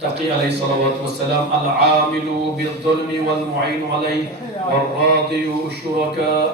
تقی علیہ الصلوۃ والسلام العامل بالظلم والمعین علیہ والراضی الشرکاء.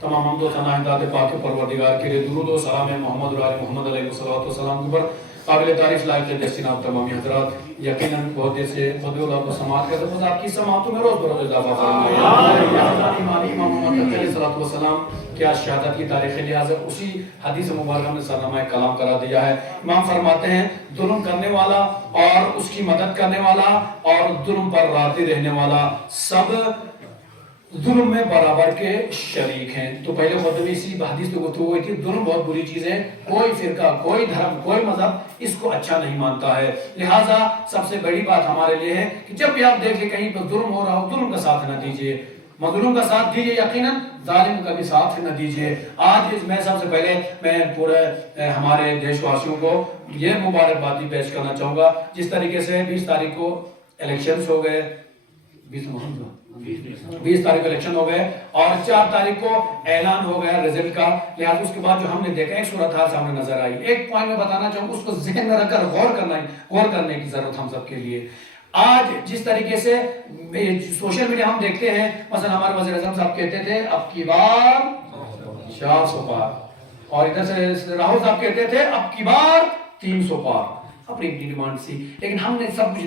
تمام حمد و ثنا ذات پاک پروردگار کے لیے، درود و سلام محمد و آل محمد علیہ الصلوۃ والسلام پر. قابل تعریف لائق جیسے آپ تمامی حضرات یقیناً بہت دیر سے خود اللہ کو سماعت کرتے ہیں. آپ کی سماعتوں میں روز بروز اضافہ فرمائے. امام محمد علیہ الصلوۃ والسلام کیا شہادت کی تاریخ لحاظ اسی حدیث مبارکہ میں سرنامہ کلام کرا دیا ہے. امام فرماتے ہیں ظلم کرنے والا اور اس کی مدد کرنے والا اور ظلم پر راضی رہنے والا سب ظلم میں برابر کے شریک ہیں. تو پہلے خود میں اسی حدیث پہ گفتگو ہوئی تھی. ظلم بہت بری چیز ہے. کوئی فرقہ، کوئی دھرم، کوئی مذہب اس کو اچھا نہیں مانتا ہے. لہٰذا سب سے بڑی بات ہمارے لیے ہے کہ جب بھی آپ دیکھیں کہیں پر ظلم ہو رہا ہو، ظلم کا ساتھ نہ دیجیے، مظلوم کا ساتھ دیجیے، یقیناً ظالم کا بھی ساتھ نہ دیجیے. آج میں سب سے پہلے میں پورے ہمارے دیش واسیوں کو یہ مبارکبادی پیش کرنا چاہوں گا. جس طریقے سے 20 تاریخ کو الیکشنز ہو گئے، 20 تاریخ کو الیکشن ہو گئے اور 4 تاریخ کو اعلان ہو گیا رزلٹ کا. لہٰذا اس کے بعد جو ہم نے دیکھا ایک صورتحال سامنے نظر آئی. ایک پوائنٹ میں بتانا چاہوں گا، اس کو ذہن میں رکھ کر غور کرنے کی ضرورت ہم سب کے لیے. آج جس طریقے سے سوشل میڈیا ہم دیکھتے ہیں، مثلا ہمارے وزیر اعظم صاحب کہتے تھے اب کی بار 400 پار، اور ادھر سے راہل صاحب کہتے تھے اب کی بار 300 پار. اپنی ڈیمانڈ سی. لیکن ہم نے سب کچھ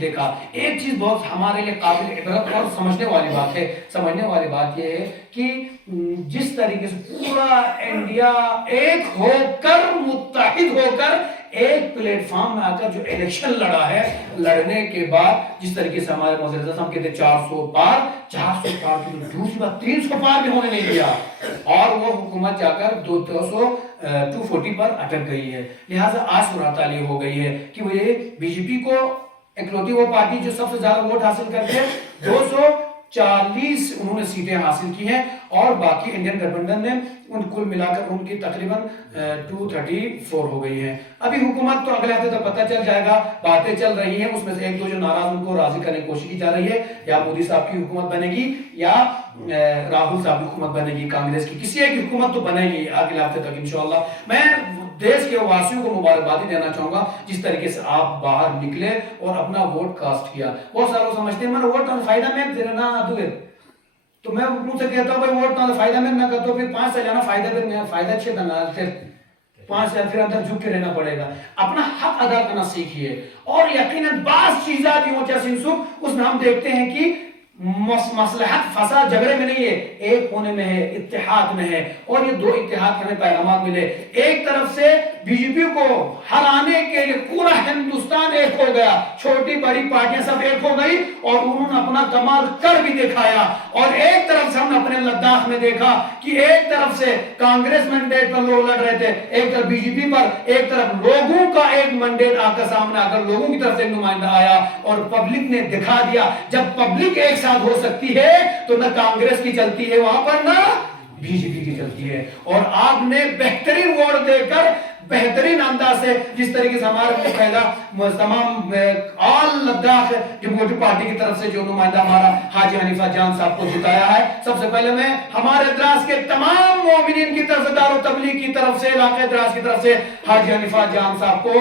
دیکھا. ایک چیز بہت ہمارے لیے قابل عبرت اور سمجھنے والی بات یہ ہے کہ جس طریقے سے پورا انڈیا ایک ہو کر، متحد ہو کر ایک پلیٹ فارم میں آ کر جو الیکشن لڑا ہے، لڑنے کے بعد جس طریقے سے ہمارے وزیر اعظم صاحب کہتے 400 پار کی دوسری بات 300 پار بھی ہونے نہیں دیا، اور وہ حکومت جا کر 240 پر اٹک گئی ہے. لہٰذا آج صورتحال یہ ہو گئی ہے کہ وہ یہ بی جے پی کو اکلوتی وہ پارٹی جو سب سے زیادہ ووٹ حاصل کرتے ہیں، 240 انہوں نے سیٹیں حاصل کی ہیں، اور باقی انڈین گٹھبنڈن نے ان کل ملا کر ان کی تقریباً 234 ہو گئی ہیں. ابھی حکومت تو اگلے ہفتے تک پتہ چل جائے گا. باتیں چل رہی ہیں، اس میں سے ایک دو جو ناراض ان کو راضی کرنے کی کوشش کی جا رہی ہے، یا مودی صاحب کی حکومت بنے گی یا راہل صاحب کی حکومت بنے گی، کانگریس کی کسی ایک حکومت تو بنے گی اگلے ہفتے تک انشاءاللہ. میں دیش کے واسیوں کو مبارکبادی دینا چاہوں گا جس طریقے سے آپ باہر نکلے اور اپنا ووٹ کاسٹ کیا. بہت سارے لوگ سمجھتے ہیں میں ووٹ فائدہ میں دینا نہ دوں، تو میں ان سے کہتا ہوں بھائی ووٹ نہ فائدہ میں نہ کرتا، پھر 5 سال جانا فائدہ اچھے نہ، پھر 5 سال پھر اندر جھک کے رہنا پڑے گا. اپنا حق ادا کرنا سیکھیے. اور یقیناً بعض چیزیں جو اس میں ہم دیکھتے ہیں کہ مصلحت فساد جھگڑے میں نہیں ہے، ایک ہونے میں ہے، اتحاد میں ہے. اور یہ دو اتحاد کے ہمیں پیغامات ملے. ایک طرف سے بی جے پی کو ہرانے کے لیے پورا ہندوستان ایک ہو گیا، چھوٹی بڑی پارٹیاں سب ایک ہو گئی اور انہوں نے اپنا کمال کر بھی دکھایا. اور ایک طرف سے ہم نے اپنے لداخ میں دیکھا کہ ایک طرف سے کانگریس مینڈیٹ پر لوگ لڑ رہے تھے، ایک طرف بی جے پی پر، ایک طرف لوگوں کا ایک مینڈیٹ آ کر سامنے آ کر لوگوں کی طرف سے ایک نمائندہ آیا اور پبلک نے دکھا دیا. جب پبلک ایک ساتھ ہو سکتی ہے تو نہ کانگریس کی چلتی ہے وہاں پر، نہ بی جے پی کی چلتی ہے. اور آپ نے بہترین ووٹ دے کر بہترین انداز سے جس طریقے سے ہمارے پہلا تمام آل لداخ ڈیموکریٹک پارٹی کی طرف سے جو نمائندہ ہمارا حاجی حنیفہ جان صاحب کو جتایا ہے، سب سے پہلے میں ہمارے دراز کے تمام مومنین کی طرف سے، دار و تبلیغ کی طرف سے، علاقہ دراز کی طرف سے حاجی حنیفہ جان صاحب کو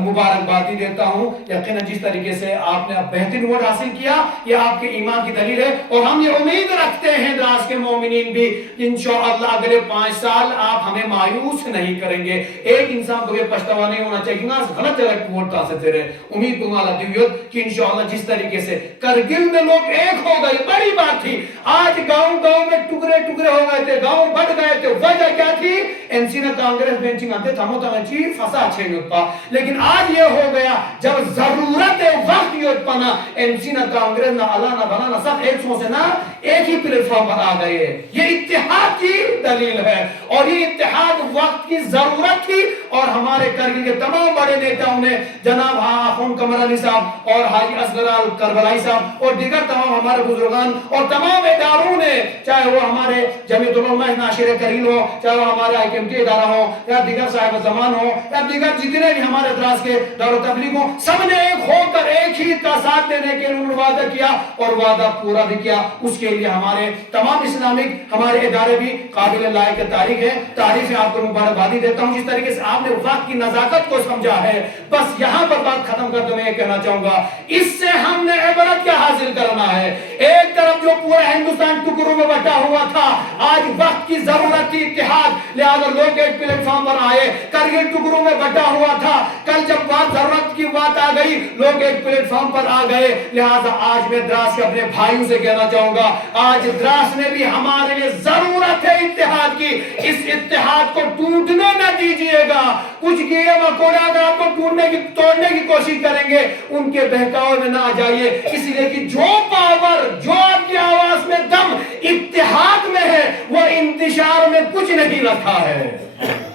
مبارکبادی دیتا ہوں. یقیناً جس طریقے سے آپ نے بہترین ووٹ حاصل کیا، یہ آپ کے ایمان کی دلیل ہے. اور ہم یہ امید رکھتے ہیں دراز کے مومنین بھی انشاءاللہ اگلے 5 سال آپ ہمیں مایوس نہیں کریں گے. ایک انسان کو یہ پچھتاوا نہیں ہونا چاہیے کہ غلط جگہ ووٹ ڈال سکتے رہے. امید کو مالا دیویت کہ انشاءاللہ جس طریقے سے کرگل میں لوگ ایک ہو گئے، بڑی بات تھی. آج گاؤں میں ٹکڑے ہو گئے تھے، گاؤں بڑھ گئے تھے. وجہ کیا تھی؟ این سی نے کانگریس بینچنگ آتے تھامو تمچی فسا چھینت پا. لیکن آج یہ ہو گیا جب ضرورت وقت یہ پنا، این سی نہ کانگریس نہ اللہ نہ بنا نہ سب ایک سو سے نہ ایک ہی پلیٹ فارم پر آ گئے. یہ اتحاد کی دلیل ہے اور یہ اتحاد وقت کی ضرورت تھی. اور ہمارے کرگل کے تمام بڑے نیتاؤں نے، جناب آخون قمر علی صاحب اور حاجی اصغر کربلائی صاحب اور دیگر تمام ہمارے بزرگان اور تمام اداروں نے، چاہے وہ ہمارے جمعیت علماء ناشر کریم ہو، چاہے وہ ہمارا آئی ایم ٹی ادارہ ہو، یا دیگر صاحب زمان ہو، یا دیگر جتنے بھی ہمارے دراز کے دار و تبلیغ ہو، سب نے ایک ہو کر ایک ہی کا ساتھ دینے کے لیے وعدہ کیا اور وعدہ پورا بھی کیا. اس کے لیے ہمارے تمام اسلامک ہمارے ادارے بھی قابل لائق تاریخ ہے. تعریف آپ کو مبارکبادی دیتا ہوں. جس طریقے سے آپ آپ نے وقت کی نزاکت کو سمجھا ہے. بس یہاں پر بات ختم کرتے میں یہ کہنا چاہوں گا اس سے ہم نے عبرت کیا حاصل کرنا ہے. ایک طرف جو پورا ہندوستان ٹکڑوں میں بٹا ہوا تھا, آج وقت کی ضرورت تھی اتحاد, لہذا لوگ ایک پلیٹ فارم پر آئے. کرگل ٹکڑوں میں بٹا ہوا تھا, کل جب بات ضرورت کی بات آ گئی لوگ ایک پلیٹ فارم پر آ گئے. لہذا آج میں دراس کے اپنے بھائیوں سے کہنا چاہوں گا آج دراس میں بھی ہمارے لیے ضرورت ہے اتحاد کی. اس اتحاد کو ٹوٹنے نہ دیجیے گا. کچھ کیڑے مکوڑے اگر آپ کو توڑنے کی کوشش کریں گے ان کے بہکاوے میں نہ آ جائیے, اس لیے کہ جو پاور, جو آپ کی آواز میں دم اتحاد میں ہے وہ انتشار میں کچھ نہیں رکھا ہے.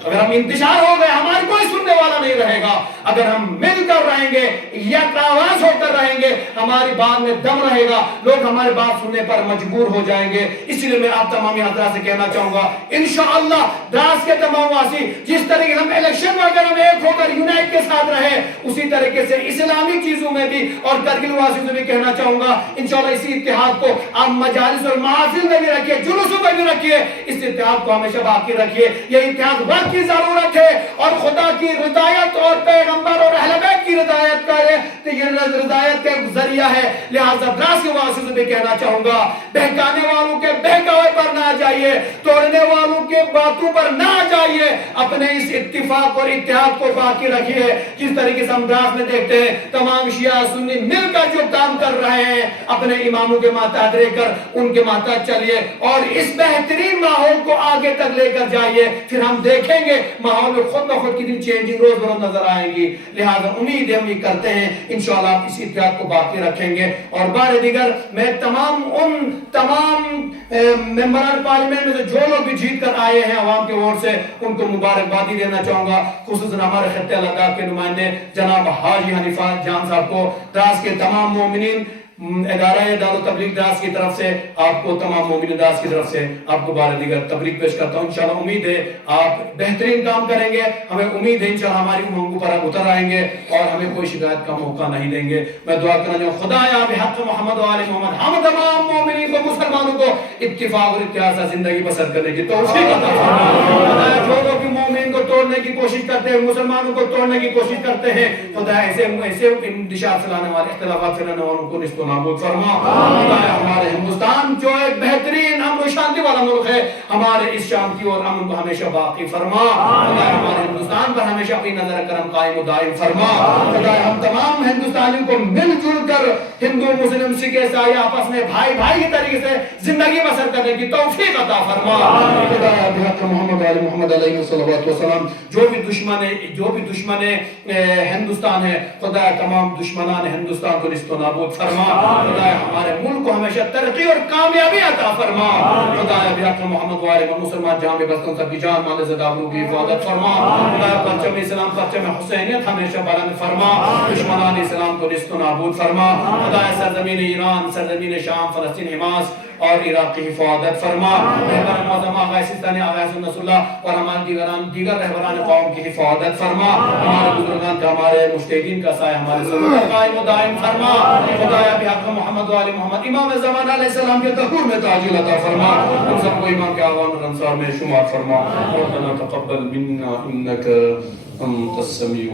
اگر ہم انتشار ہو گئے ہماری کوئی سننے والا نہیں رہے گا. اگر ہم مل کر رہیں گے, یک آواز ہو کر رہیں گے, ہماری بات میں دم رہے گا, لوگ ہماری بات سننے پر مجبور ہو جائیں گے. اسی لیے میں آپ تمامی حضرات سے کہنا چاہوں گا انشاءاللہ دراس کے تمام واسی جس طریقے ہم الیکشن میں اگر ہم ایک ہو کر یونائٹ کے ساتھ رہے اسی طریقے سے اسلامی چیزوں میں بھی اور کرگل واسیوں سے بھی کہنا چاہوں گا انشاءاللہ اسی اتحاد کو آپ مجالس اور محافل میں بھی رکھیے, جلوسوں میں بھی رکھیے, اس اتحاد کو ہمیشہ باقی رکھیے. یہ اتحاد وقت کی ضرورت ہے اور خدا کی رضایت اور پیغمبر اور اہل بیت کی رضایت کا یہ رضایت کا ذریعہ ہے. لہذا دراس کے واسطے سے بھی کہنا چاہوں گا بہکانے والوں کے بہکاوے پر نہ جائیے, توڑنے والوں کے باتوں پر نہ جائیے, اپنے اس اتفاق اور اتحاد کو باقی رکھیے. جس طریقے سے ہم دراس میں دیکھتے ہیں تمام شیعہ سنی مل کر جو کام کر رہے ہیں اپنے اماموں کے ماتحت رہ کر ان کے ماتحت چلیے اور اس بہترین ماحول کو آگے تک لے کر جائیے. پھر ہم دیکھیں گے ماحول میں خود بخود کتنی چینجنگ روز بروز نظر آئیں گی. لہذا امید ہے ہم یہ کرتے ہیں انشاءاللہ آپ اسی اتحاد کو باقی رکھیں گے. اور بار دیگر میں تمام ممبران پارلیمنٹ میں سے جو لوگ بھی جیت کر آئے ہیں عوام کے ووٹ سے ان کو مبارکبادی دینا چاہوں گا, خصوصاً ہمارے خطے لداخ کے نمائندے جناب حاجی حنیفہ جان صاحب کو, دراس کے تمام مومنین, ادارہ دار و تبلیغ دراس کی طرف سے آپ کو, تمام مومنین دراس کی طرف سے آپ کو بار دیگر تبریک پیش کرتا ہوں. انشاءاللہ امید ہے آپ بہترین کام کریں گے, ہمیں امید ہے انشاءاللہ ہماری امنگوں پر آپ اتر آئیں گے اور ہمیں کوئی شکایت کا موقع نہیں دیں گے. میں دعا کرنا چاہوں خدایا بحق محمد و آل محمد ہم تمام مومنین کو, مسلمانوں کو اتفاق اور اتحاد سے زندگی بسر کرنے کی توفیق عطا فرما. خدایا جو لوگ بھی مومنین کو توڑنے کی کوشش کرتے ہیں, مسلمانوں کو توڑنے کی کوشش کرتے ہیں, خدایا ایسے انتشار پھیلانے والے, اختلافات پھیلانے والوں کو نشت و نابود فرما. ہمارے ہندوستان جو ایک بہترین امن و شانتی والا ملک ہے, ہمارے اس شانتی اور امن کو ہمیشہ باقی فرما. ہمارے ہندوستان پر ہمیشہ اپنی نظر کرم قائم و دائم فرما. ہم تمام ہندوستانیوں کو مل جل کر ہندو مسلم سکھ عیسائی آپس میں بھائی بھائی کی طریقے سے زندگی بسر کرنے کی توفیق عطا فرما. خدایا بحق محمد علی محمد علیہ الصلوۃ والسلام جو بھی دشمن ہندوستان ہے خدایا تمام دشمنان ہندوستان کو نشت و نابود فرما. خدایا ہمارے ملک کو ہمیشہ ترقی اور کامیابی عطا فرما. خدایا بحق محمد والے مسلمان جہاں بھی بستوں سب کی جان مال زندہ آبرو کی حفاظت فرما. خدایا پرچم اسلام پرچم حسینیت ہمیشہ بلند فرما. دشمنان اسلام کو نشت و نابود فرما. خدایا سرزمین ایران, سرزمین شام, فلسطین, حماس اور عراق کی حفاظت فرما. رہبر معظم آغا سیستانی آغا سنت اللہ اور ہمارے دیگر رہبران قوم کی حفاظت فرما. ہمارے بزرگان کا, ہمارے مجتہدین کا سایہ ہمارے سب پر قائم و دائم فرما. خدایا بحق محمد و آل محمد امام زمان علیہ السلام کے ظہور میں تعجیل عطا فرما. ہم سب کو امام کے اعوان اور انصار میں شمار فرما. ربنا تقبل منا انک انت السمیع